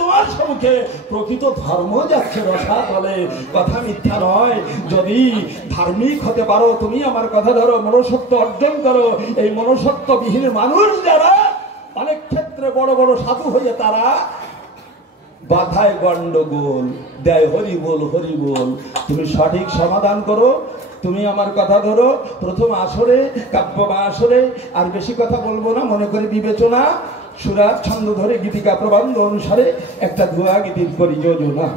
তোমার সম্মুখে প্রকৃত ধর্ম যাচ্ছে রসাতলে, কথা মিথ্যা নয়। যদি ধার্মিক হতে পারো তুমি আমার কথা ধরো, মনুষ্যত্ব অর্জন করো। এই মনুষ্যত্ববিহীন মানুষ যারা অনেক ক্ষেত্রে বড় বড় সাধু হয়ে তারা বাধায় গন্ডগোল দেয়, হরি বল হরি বল। তুমি সঠিক সমাধান করো, তুমি আমার কথা ধরো। প্রথম আসরে কাব্য বা আসরে আর বেশি কথা বলবো না, মনে করে বিবেচনা সুরার ছন্দ ধরে গীতিকা প্রবন্ধ অনুসারে একটা ধোয়া গীতির করি যোজনা।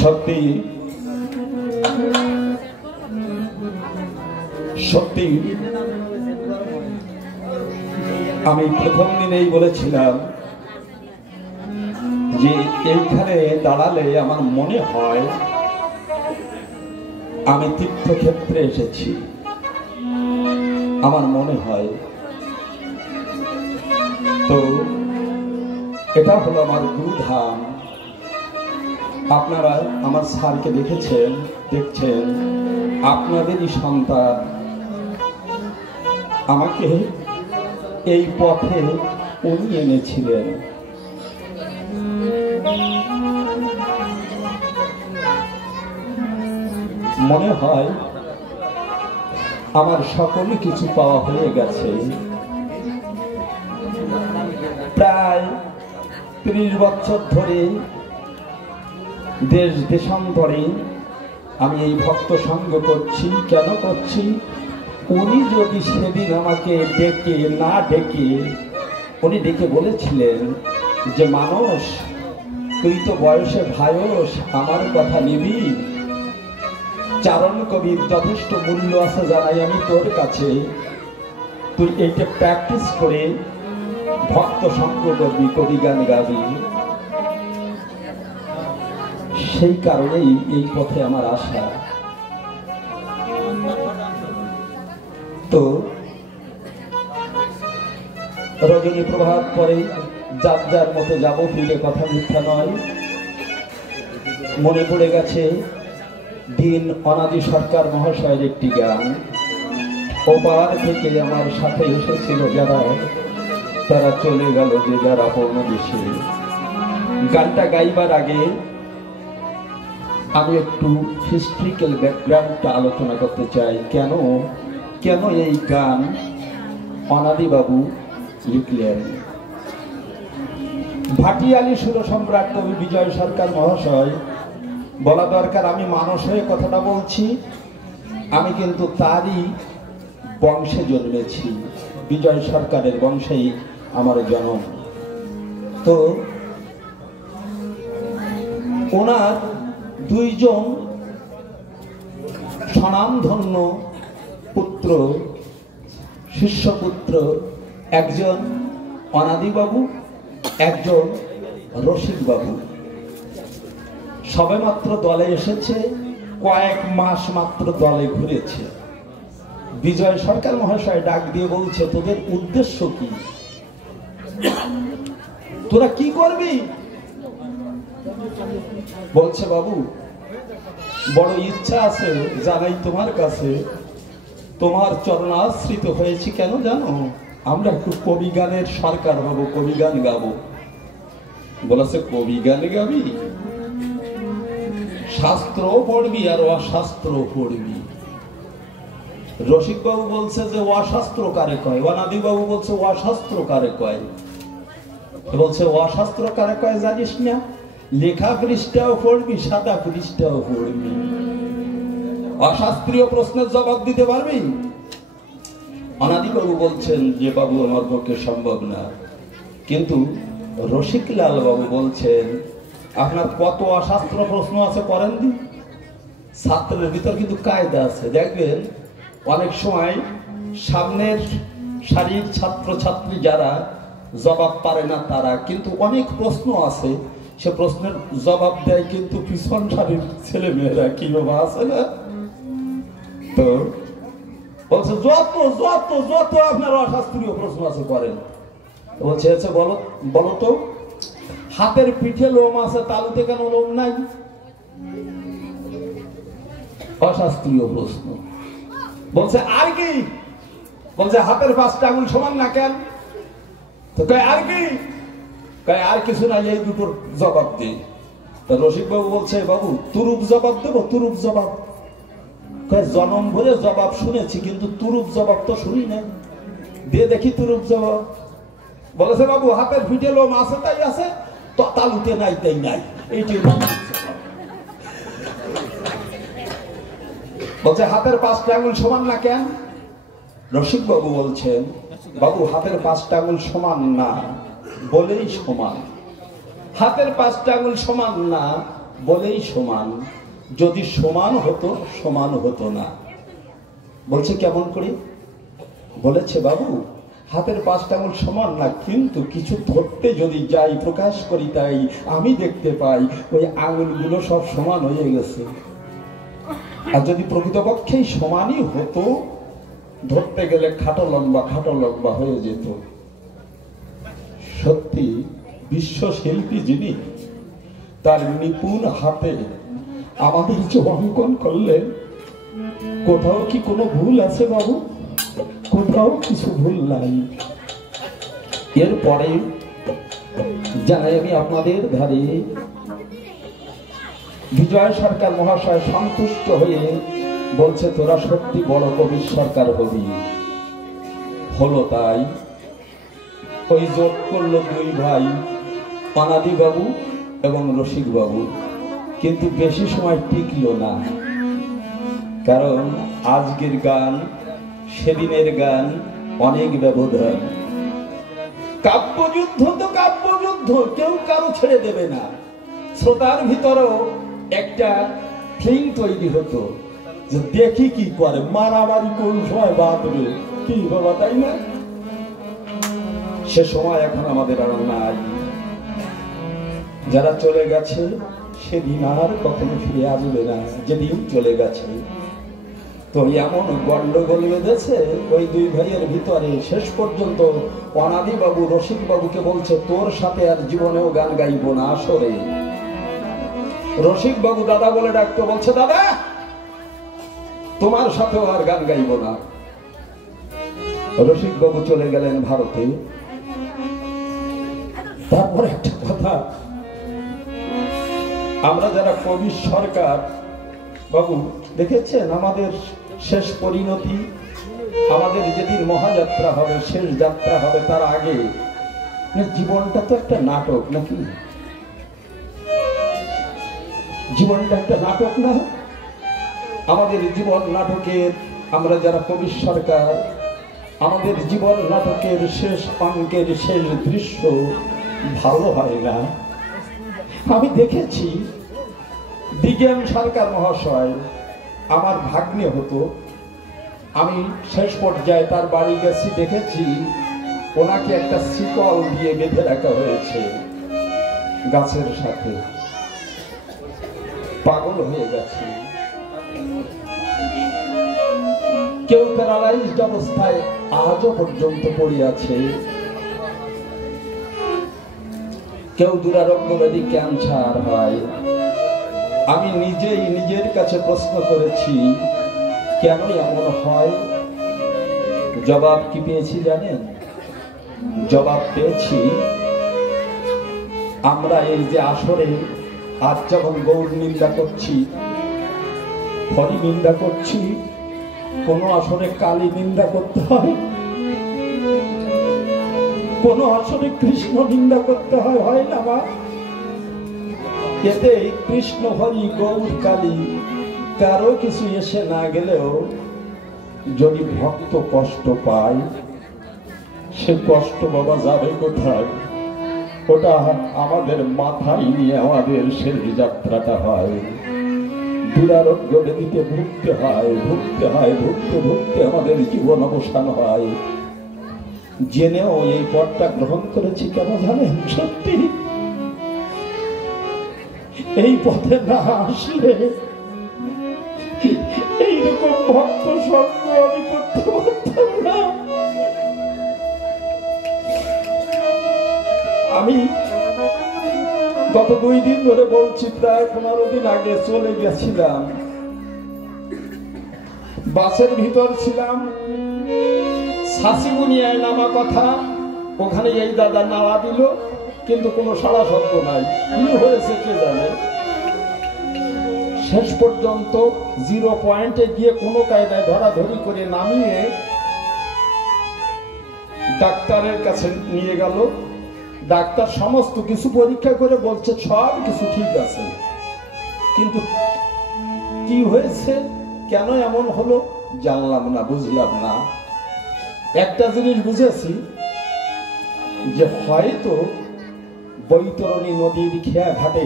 সত্যি সত্যি আমি প্রথম দিনেই বলেছিলাম যে এইখানে দাঁড়ালে আমার মনে হয় আমি তীর্থক্ষেত্রে এসেছি, আমার মনে হয়। তো এটা হলো আমার গুরুধাম। আপনারা আমার স্যারকে দেখেছেন, দেখছেন, আপনাদেরই সন্তান। আমাকে এই পথে উনি এনেছিলেন। মনে হয় আমার সকলই কিছু পাওয়া হয়ে গেছে। প্রায় 30 বছর ধরে দেশ দেশান্তরে আমি এই ভক্ত সঙ্গ করছি। কেন করছি? উনি যদি সেদিন আমাকে ডেকে না ডেকে, উনি ডেকে বলেছিলেন যে মানুষ তুই তো বয়সে ভায়স, আমার কথা নিবি। চারণ কবির যথেষ্ট মূল্য আছে জানাই আমি তোর কাছে, তুই এইটা প্র্যাকটিস করে ভক্ত সঙ্গ করবি, কবি গান গাবি। সেই কারণেই এই পথে আমার আশা। তো রজনী প্রভাত পরে যার যার মতো যাবো, ফিরে কথা মিথ্যা নয়। মনে পড়ে গেছে দিন অনাদি সরকার মহাশয়ের একটি গান, ওপার থেকে আমার সাথে এসেছিল যারা, তারা চলে গেল যে যারা আপন দেশে। গানটা গাইবার আগে আমি একটু হিস্ট্রিক্যাল ব্যাকগ্রাউন্ডটা আলোচনা করতে চাই। কেন কেন এই গান অনাদিবাবু লিখলেন। ভাটিয়ালি সুর সম্রাট কবি বিজয় সরকার মহাশয়, বলা দরকার আমি মানুষ হয়ে কথাটা বলছি, আমি কিন্তু তারই বংশে জন্মেছি, বিজয় সরকারের বংশেই আমার জন্ম। তো ওনার দুইজন স্বনামধন্য পুত্র, শিষ্যপুত্র, একজন অনাদিবাবু, একজন রসিকবাবু। সবেমাত্র দলে এসেছে, কয়েক মাস মাত্র দলে ঘুরেছে। বিজয় সরকার মহাশয় ডাক দিয়ে বলছে তোদের উদ্দেশ্য কি, তোরা কি করবি? বলছে বাবু বড় ইচ্ছা আছে জানাই তোমার কাছে, তোমার চরণাশ্রিত হয়েছি। কেন জানো? আমরা একটু কবি গানের সরকার হবো, কবি গান গাবো। বলেছে কবি গান গাবি, শাস্ত্র পড়বি আর অশাস্ত্র পড়বি। রসিকবাবু বলছে যে অশাস্ত্র কারে কয়, অনাদিবাবু বলছে অশাস্ত্র কারে কয়। বলছে অশাস্ত্র কারে কয় জানিস না? লেখা পৃষ্ঠাও পড়বি, সাদা পৃষ্ঠাও পড়বি, অশাস্ত্রীয় প্রশ্নের জবাব দিতে পারবি? অনাদিবাবু বলছেন যে বাবু আমার পক্ষে সম্ভব না। কিন্তু রসিকলাল বাবু বলছেন আপনার কত অশাস্ত্র প্রশ্ন আছে করেন দি। ছাত্রের ভিতর কিন্তু কায়দা আছে, দেখবেন অনেক সময় সামনের সারির ছাত্র ছাত্রী যারা জবাব পারে না তারা কিন্তু অনেক প্রশ্ন আছে, সে প্রশ্নের জবাব দেয় কিন্তু পিছন সারির ছেলে মেয়েরা। কি বাবা আছে না? তো বলছে যত যত যত আপনার অশাস্ত্রীয় প্রশ্ন আছে করেন। বলছে আচ্ছা বলো বলো তো, হাতের পিঠে লোম আছে, তালুতে কেন লোম নাই? অশাস্ত্রীয় প্রশ্ন। বলছে আর কি? বলছে হাতের 5টা আঙুল সমান না কেন? তো কয় আর কি? কয় আর কিছু নাই, এই দুটোর জবাব দিই। রসিক বাবু বলছে বাবু তুরুপ জবাব দেবো? তুরুপ জবাব? কয় জনম ভরে জবাব শুনেছি, কিন্তু তুরুপ জবাব তো শুনি না, দিয়ে দেখি তুরুপ জবাব। বলেছে বাবু হাতের পিঠে লোম আছে তাই আছে, তো তালুতে নাই তাই নাই, এইটি। বলছে হাতের 5টা আঙুল সমান না কেন? রসিক বাবু বলছেন বাবু হাতের 5টা আঙুল সমান না বলেই সমান। হাতের 5টা আঙুল সমান না বলেই সমান, যদি সমান হতো সমান হতো না। বলছে কেমন করে? বলেছে বাবু হাতের 5টা আঙুল সমান না, কিন্তু কিছু ধরতে যদি যাই, প্রকাশ করি, তাই আমি দেখতে পাই ওই আঙুলগুলো সব সমান হয়ে গেছে। আর যদি প্রকৃতপক্ষেই সমানই হতো, ধরতে গেলে খাটো লম্বা হয়ে যেত। সত্যি বিশ্ব শিল্পী যিনি, তার নিপুণ হাতে আমাদের যে অঙ্কন করলেন, কোথাও কি কোনো ভুল আছে বাবু? কোথাও কিছু ভুল নাই। এরপরে জানাই আমি আপনাদের ধারে, বিজয় সরকার মহাশয় সন্তুষ্ট হয়ে বলছে তোরা সত্যি বড় কবি সরকার হবি। হলো তাই। ওই জোট করলো 2 ভাই, পানাদি বাবু এবং রসিক বাবু, কিন্তু বেশি সময় টিকলো না। কারণ আজকের গান সেদিনের গান অনেক ব্যবধান। কাব্যযুদ্ধ তো কাব্যযুদ্ধ, কেউ কারো ছেড়ে দেবে না। শ্রোতার ভিতরেও একটা ফিলিং তৈরি হতো যে দেখি কি করে, মারামারি কোন সময় বাঁধবে কি বাবা, তাই না? সে সময় এখন আমাদের আর নাই। যারা চলে গেছে সেদিন আর কখনো ফিরে আসবে না, যেদিন চলে গেছে। তো এমন গন্ডগোল বেঁধেছে ওই 2 ভাইয়ের ভিতরে, শেষ পর্যন্ত অনাদি বাবু রসিক বাবুকে বলছে তোর সাথে আর জীবনেও গান গাইব না আসরে। রসিক বাবু দাদা বলে ডাকতে, বলছে দাদা তোমার সাথেও আর গান গাইব না। রসিক বাবু চলে গেলেন ভারতে। তারপর একটা কথা, আমরা যারা কবি সরকার বাবু দেখেছেন, আমাদের শেষ পরিণতি, আমাদের যেদিন মহাযাত্রা হবে, শেষ যাত্রা হবে, তার আগে জীবনটা তো একটা নাটক নাকি? জীবনটা একটা নাটক না? আমাদের জীবন নাটকের, আমরা যারা কবি সরকার, আমাদের জীবন নাটকের শেষ অঙ্কের শেষ দৃশ্য ভালো হয় না। আমি দেখেছি বিজ্ঞান সরকার মহাশয় আমার ভাগ্নে হতো, আমি শেষ পর্যায়ে তার বাড়ি গেছি, দেখেছি ওনাকে একটা শিকল দিয়ে বেঁধে রাখা হয়েছে গাছের সাথে। পাগল হয়ে গেছে। কেউ প্যারালাইজড অবস্থায় আজও পর্যন্ত পড়ে আছে, কেউ দুরারোগ্য ব্যাধি ক্যান্সার হয়। আমি নিজেই নিজের কাছে প্রশ্ন করেছি কেন এমন হয়? জবাব কি পেয়েছি জানেন? জবাব পেয়েছি, আমরা এই যে আসরে আজ যেমন গৌর নিন্দা করছি, হরি নিন্দা করছি, কোন আসরে কালী নিন্দা করতে হয়, কোন আসরে কৃষ্ণ নিন্দা করতে হয়, হয় না মা? এতে কৃষ্ণ হরি গৌর কালী কারো কিছু এসে না গেলেও যদি ভক্ত কষ্ট পায়, সে কষ্ট বাবা যাবে কোথায়? ওটা আমাদের মাথায় নিয়ে আমাদের শেষ যাত্রাটা হয়। দুরারোগ্য ব্যাধিতে ভুগতে হয়, ভুগতে হয়, ভুগতে ভুগতে আমাদের জীবন অবসান হয়। জেনেও এই পথটা গ্রহণ করেছি কেন জানেন? সত্যি এই পথে না আসলে এইরকম ভক্ত সঙ্গ আমি করতে আমি গত 2 দিন ধরে বলছি, প্রায় 15 দিন আগে চলে গেছিলাম, বাসের ভিতর ছিলাম, শাসিমুনিয়ায় নামা কথা, ওখানে এই দাদা নাড়া দিল, কিন্তু কোনো সাড়া শব্দ নাই, কি হয়েছে কে জানে। শেষ পর্যন্ত 0 পয়েন্টে গিয়ে কোনো কায়দায় ধরাধরি করে নামিয়ে ডাক্তারের কাছে নিয়ে গেল। ডাক্তার সমস্ত কিছু পরীক্ষা করে বলছে সব কিছু ঠিক আছে, কিন্তু কি হয়েছে, কেন এমন হলো জানলাম না, বুঝলাম না। একটা জিনিস বুঝেছি যে হয়তো বৈতরণী নদীর খেয়া ঘাটে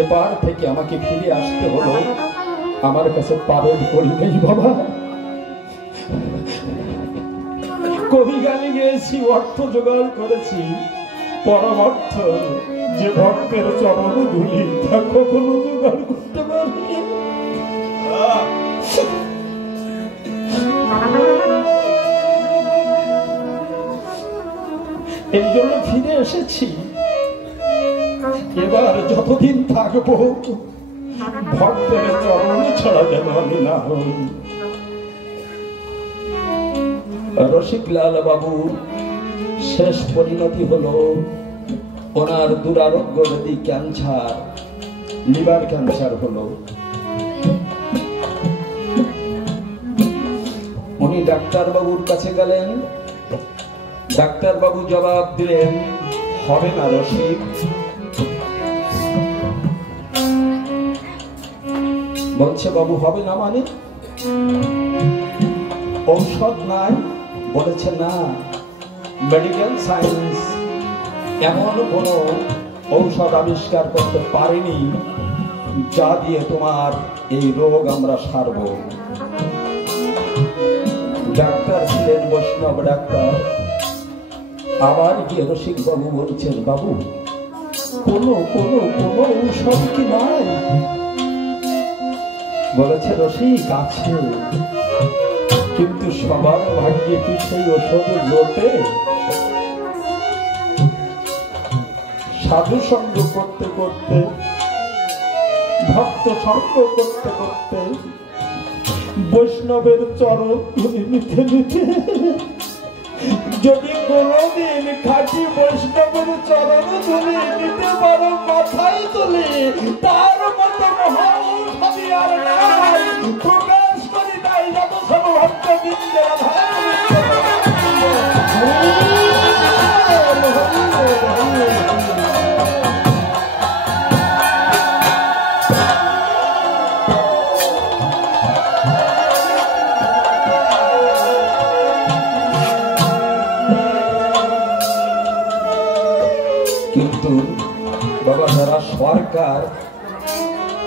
এবার থেকে আমাকে ফিরে আসতে হলো। আমার কাছে পাবেন করি নেই বাবা, কবি গানে গেয়েছি, অর্থ জোগাড় করেছি, পরমার্থ যে ভক্তের চরণ ধুলি তা কখনো জোগাড় করতে পারি। এই জন্য ফিরে এসেছি। এবার যতদিন থাকবো ভক্তের চরণ ছাড়া যেন আমি না হই। রসিকলাল বাবু শেষ পরিণতি হলো ওনার দুরারোগ্য ব্যাধি ক্যান্সার, লিভার ক্যান্সার হলো। উনি ডাক্তার বাবুর কাছে গেলেন, ডাক্তার বাবু জবাব দিলেন হবে না রসিক। বলছে বাবু হবে না মানে? ঔষধ নাই? বলেছে না, মেডিকেল সায়েন্স এমন কোনো ঔষধ আবিষ্কার করতে পারেনি যা দিয়ে তোমার এই রোগ আমরা সারব। ডাক্তার ছিলেন বৈষ্ণব ডাক্তার। আবার গিয়ে রসিক বাবু বলছেন বাবু কোনো কোনো কোনো ঔষধ কি নাই? বলেছে রসিক আছে, কিন্তু সবার ভাগ্যে কি সেই ওষুধে জোটে? সাধু সঙ্গ করতে করতে, ভক্ত সঙ্গ করতে করতে, বৈষ্ণবের চরণ ধুলি নিতে নিতে যদি কোনদিন খাঁটি বৈষ্ণবের চরণ ধুলি নিতে পারো মাথায় তুলি, তার মতো মহা ঔষধি আর নাই। প্রকাশ করি নাই যত সব ভক্ত বৃন্দের কিন্তু বাবা যারা সরকার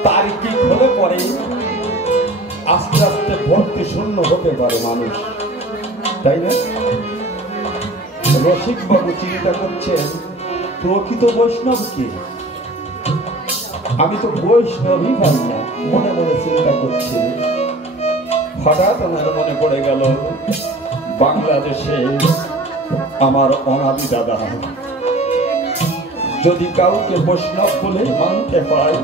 তারিখ হলে পরে আস্তে আস্তে ভক্তি শূন্য হতে পারে মানুষ, তাই না? রসিক বাবু চিন্তা করছেন প্রকৃত বৈষ্ণব কি? আমি তো বৈষ্ণবই পাই না, মনে মনে চিন্তা করছি। হঠাৎ আমার মনে পড়ে গেল বাংলাদেশে আমার অনাদি দাদা। যদি কাউকে বৈষ্ণব বলে মানতে হয়,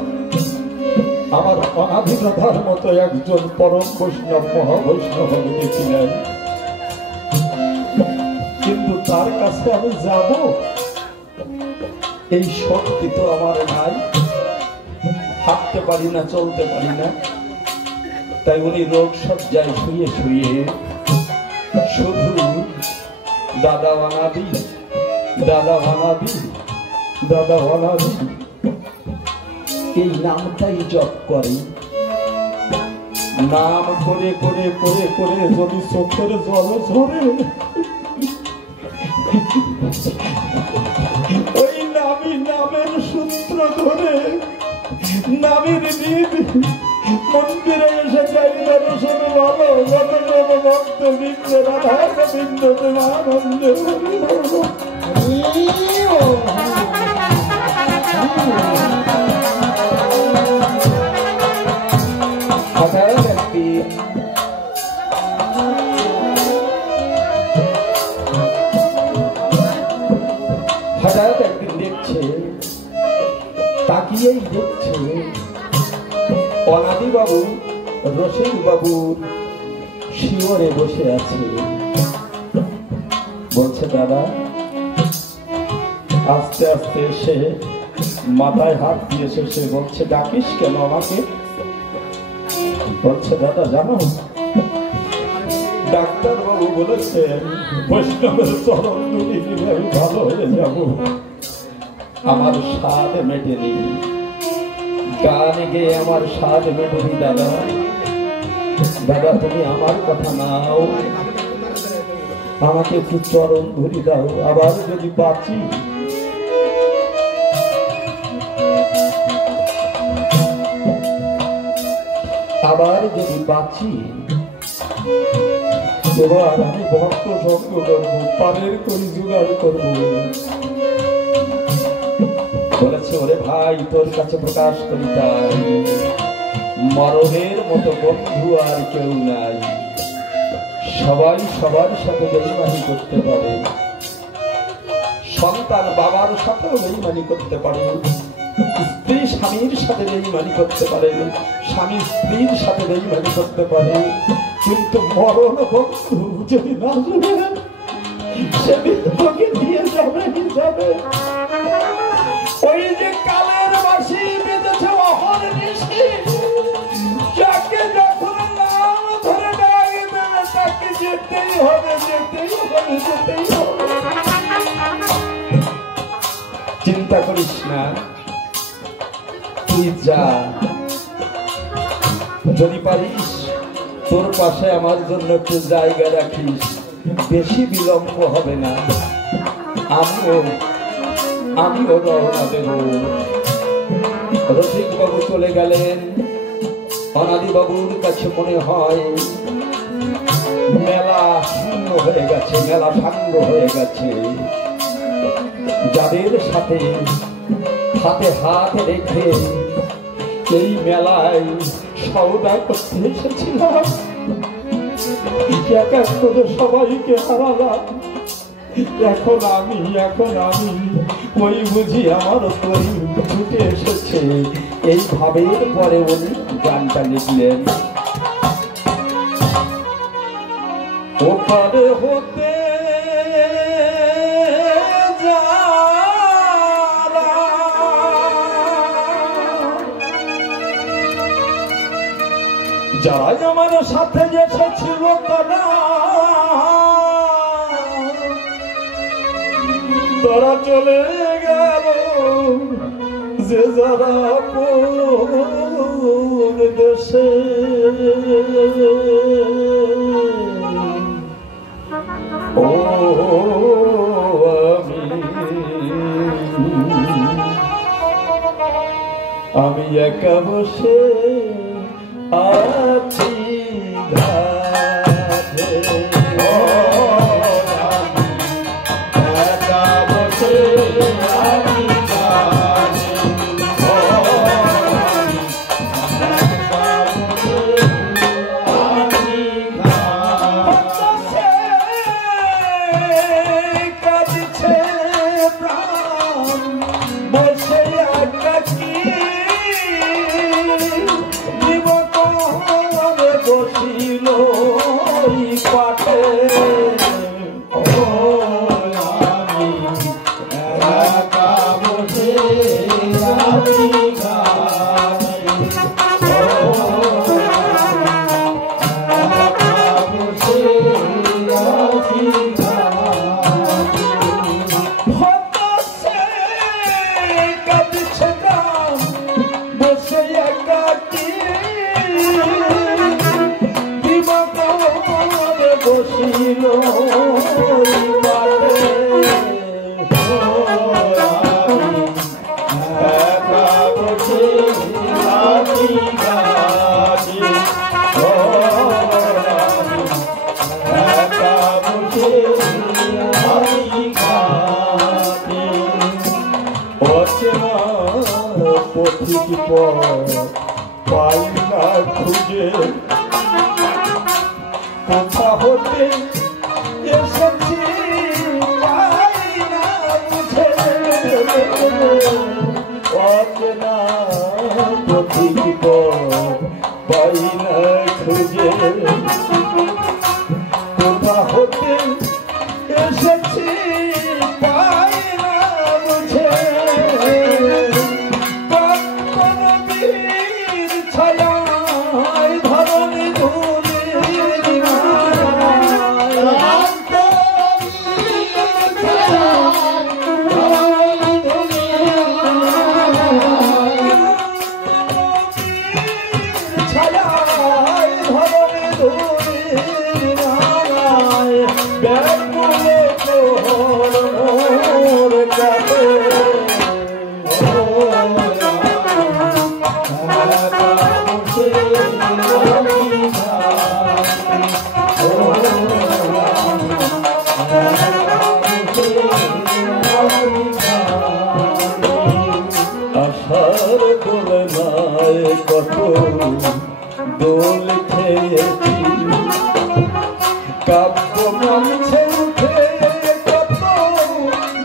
আমার অনাদি দাদার মতো একজন পরম বৈষ্ণব মহাবৈষ্ণব আমি দেখিলেন। কিন্তু তার কাছে আমি যাব এই শক্তি তো আমার নাই, হাঁটতে পারি না, চলতে পারি না। তাই উনি রোগ সজ্জায় শুয়ে শুয়ে শুধু দাদা অনাদি, দাদা অনাদি, দাদা অনাদি এই নামটাই জপ করে। নাম করে করে করে করে যদি চোখের জল ঝরে, ওই নামই নামের সূত্র ধরে নামের নিদ মন্দিরে এসে যাই দর্শন ভালো যত ভক্ত বৃন্দ রাধা গোবিন্দ প্রেমানন্দে। হঠাৎ একদিন তাকিয়েই দেখছে অনাদি বাবু রসিক বাবুর শিওরে বসে আছে। বলছে দাদা, আস্তে আস্তে এসে মাথায় হাত দিয়েছে। সে বলছে ডাকিস কেন আমাকে? বলছে দাদা জানো, ডাক্তার বাবু বলেছেন বৈষ্ণবের চরণ দুটি দিলে আমি ভালো হয়ে যাব। আমার স্বাদ মেটেনি, গান গেয়ে আমার স্বাদ মেটেনি। দাদা দাদা তুমি আমার কথা নাও, আমাকে একটু চরণ ধরি দাও। আবার যদি বাঁচি, আবার যদি বাঁচি, এবার আমি ভক্ত সঙ্গ করবো, পানের করি জোগাড় করবো। বলেছে ওরে ভাই, তোর কাছে প্রকাশ করি তাই, মরণের মতো বন্ধু আর কেউ নাই। সবাই সবার সাথে বেইমানি করতে পারে, সন্তান বাবার সাথেও বেইমানি করতে পারে, স্ত্রী স্বামীর সাথে বেইমানি করতে পারে, স্বামী স্ত্রীর সাথে বেইমানি করতে পারে, কিন্তু মরণ বন্ধু যদি না যাবে, সে তোকে দিয়ে যাবে যাবে। ওই যে কালের বাসি বেঁধেছে অহর নিশি, যাকে যখন নাম ধরে ডাকবে তাকে যেতেই হবে, যেতেই হবে, যেতেই হবে। চিন্তা করিস না, তুই যা। যদি পারিস তোর পাশে আমার জন্য একটু জায়গা রাখিস, বেশি বিলম্ব হবে না। আমিও রওনা দেব। রসিক বাবু চলে গেলেন। অনাদি বাবুর কাছে মনে হয় মেলা শূন্য হয়ে গেছে, মেলা সাঙ্গ হয়ে গেছে। যাদের সাথে হাতে হাত রেখে এই মেলায় সওদা করতে এসেছিলাম, এক এক করে সবাইকে হারালাম। এখন আমি ওই বুঝি আমার তরি ছুটে এসেছে। এই ভাবের পরে উনি গানটা লিখলেন। ওপারে হতে যারা আমার সাথে এসেছিল তারা চলে গেল, যে যারা দেশে। ও আমি একা বসে আছি ঘাটে। পাই না খুঁজে কোথা হতে এসেছি, পাই না বুঝে অচেনা সঠিক পথ পাই না খুঁজে কোথা হতে এসেছি পাই না বুঝে কোন বীর ছায়ায় ধরণী আশার দোলনায় কত দোল খেয়েছি কাব্য মঞ্চে উঠে কত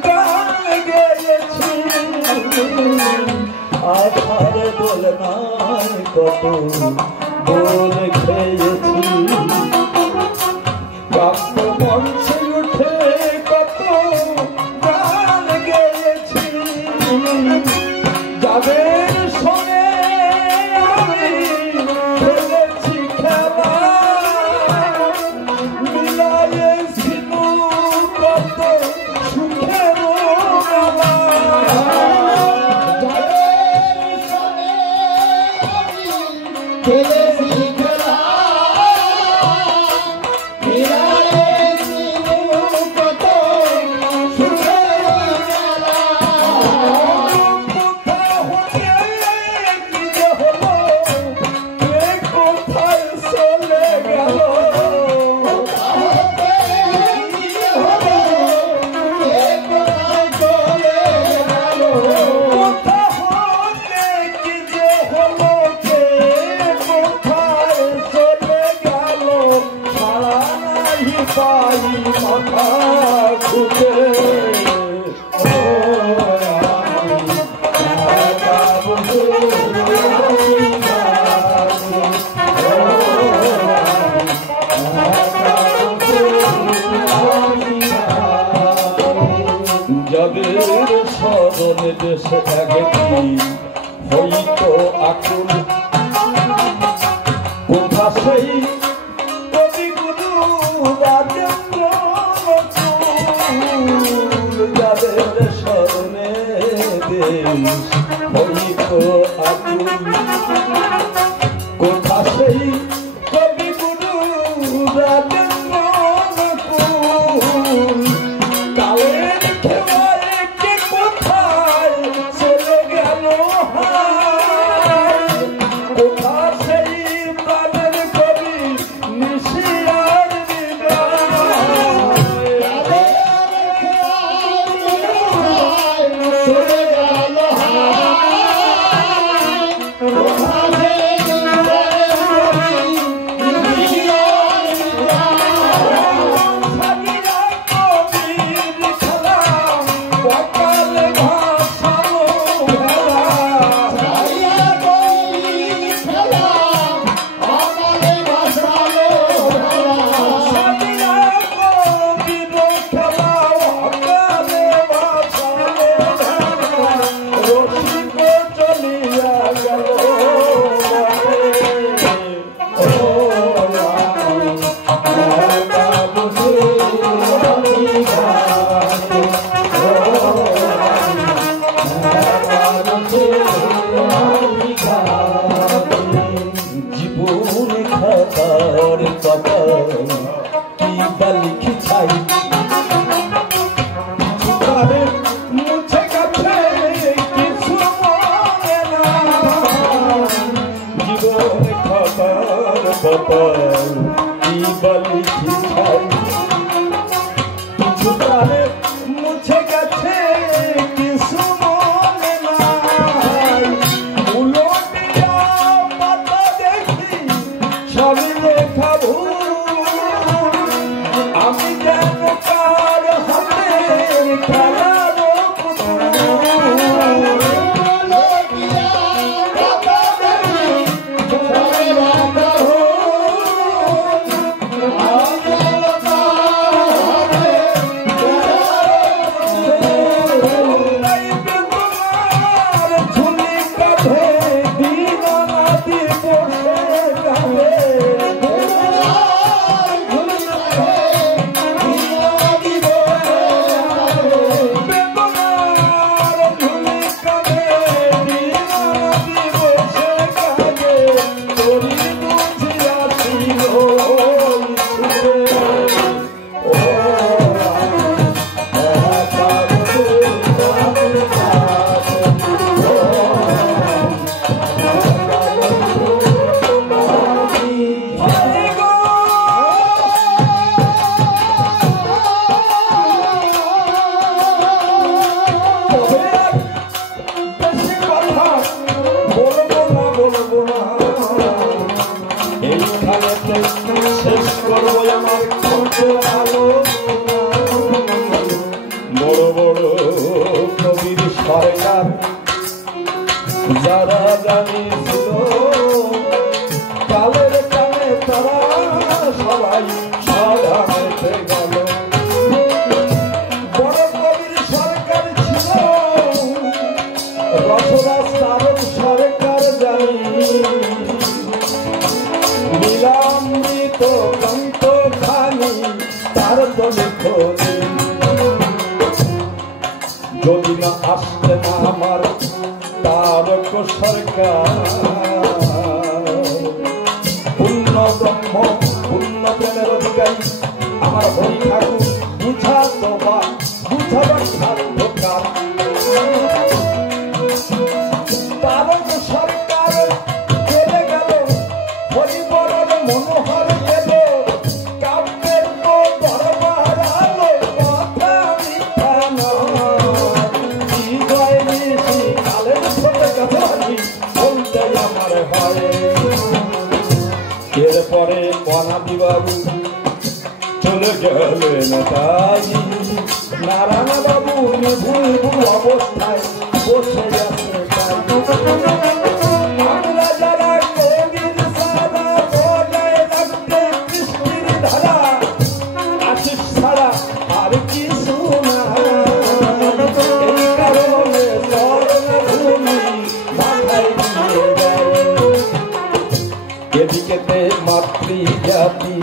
গান গেয়েছি আশার দোলনায় কত দোল খেয়েছি কাব্য মঞ্চে উঠে কত গান গেয়েছি যাদের সঙ্গে আমি খেলেছি খেলা মিলাইয়েছিল কত সুখের মেলা যাদের সঙ্গে আমি খেলেছি খেলা মিলাইয়েছিল কত সুখের মেলা মাথা ঘুরে যাদের স্মরণে দেশে একদিন হইতো আকুল কোথা সেই কবিগুরু রাজেন্দ্র নকুল যাদের স্মরণে দেশ হইতো আকুল কোথা সেই কবিগুরু রাজেন্দ্র নকুল কালের খেলায় কে কোথায় চলে গেল কোথা সেই প্রাণের কবি নিশিয়ার চলে গেল মুছে গেছে কিছু মনে নাই উলটিয়া পাতা দেখি সবই লেখা ভুল আমি যেন কার হাতের খেলার পুতুল উলটিয়া পাতা যারা জানিছিল কালের কানে তারা সবাই সারা হতে গেল। বড় কবির সরকার ছিল রসরাজ তারক সরকার জানি নীলামৃত কন্ত খানি তার দলে খোঁজে। যদি না আসতে না আমার তারক সরকার পূর্ণ ব্রহ্ম পূর্ণ প্রেমের অধিকারী আমার হরি ঠাকুর বুঝাবার সাধ্যকার তারক সরকার চলে গেল হরিবরণ মনোহর গেল কাব্যের তো দরবার আলো কথা মিথ্যা নয় নিশি কালের ছোট কথা বলতে আমার হয়। এরপরে অনাদি বাবু চলে গেলেন তাই নারায়ণ বাবু নিভুল অবস্থায় বসে আছে আমরা যারা কবির সারা বজায় রাখতে কৃষ্ণের ধারা আশিস ছাড়া আর কি শোনা এই কারণে স্বর্ণভূমি মাথায় দিয়ে দেয়। এদিকেতে মাতৃ জাতি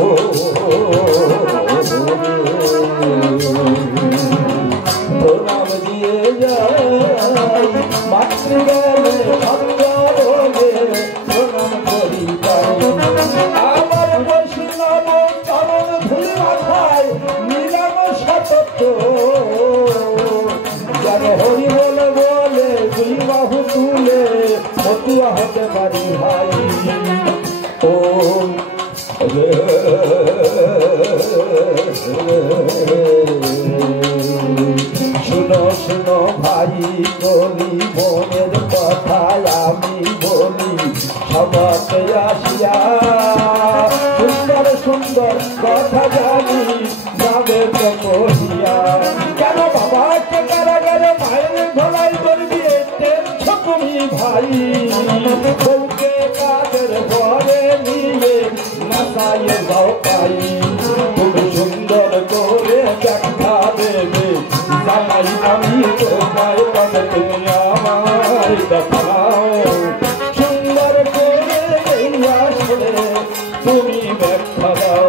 ও প্রণাম দিয়ে যায় মাতৃগণে প্রণাম করি আমার বৈষ্ণব চরণ ধুলি মাথায় নিলাম সতত যেন হরি বলে বলে দুই বাহু তুলে মতুয়া হতে পারি ভাই। ও শুনো শুনো ভাই বলি মনের কথা আমি বলি সবাতে আসিয়া সুন্দর সুন্দর কথা জানি যাবে তো কহিয়া কেন বাবাকে কারাগারে মায়ের গলায় ধরবি তুমি ভাই বউকে কাদের ঘরে নিয়ে নাচাইয়ে যাও পাই খুব সুন্দর করে দেখা দেবে জানাই আমি তোমায় পাবে তুমি আমায় দেখাও সুন্দর করে আসলে তুমি ব্যাখ্যা দাও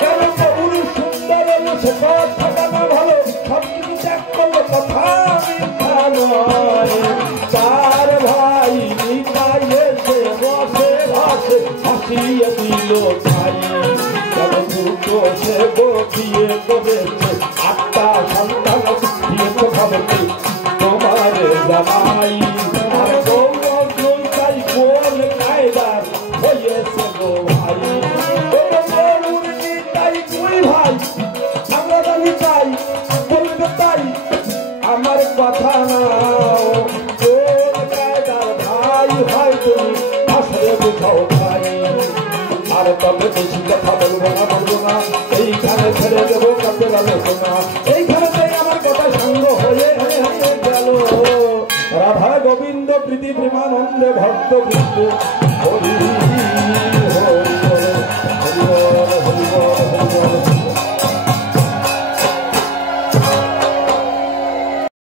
কেন বউর সুন্দর সে কথা জানা ভালো সব কিছু ত্যাগ করলে কথা মিথ্যা নয়। তার ভাই নিতাই এসে বসে ভাসে হাসিয়ে দিল ভাই কেন দুটো সে বসিয়ে করেছে আটটা সন্তান দিয়ে তো ভাবতে তোমার জামাই আর গৌরব জয়তাই কোন কায়দার হয়েছে গো ভাই গৌর নিতাই দুই ভাই আমরা জানি তাই বলবে তাই আমার কথা নাও কোন কায়দার ভাই ভাই তুমি আসলে বুঝাও ভাই। আর তবে বেশি কথা বলবো না এইখানে ছেড়ে দেবো কাছে আলোচনা এইখানে আমার কথা সঙ্গ হয়ে গেল। রাধা গোবিন্দ প্রীতি প্রেমানন্দে ভক্ত বৃন্দ হরি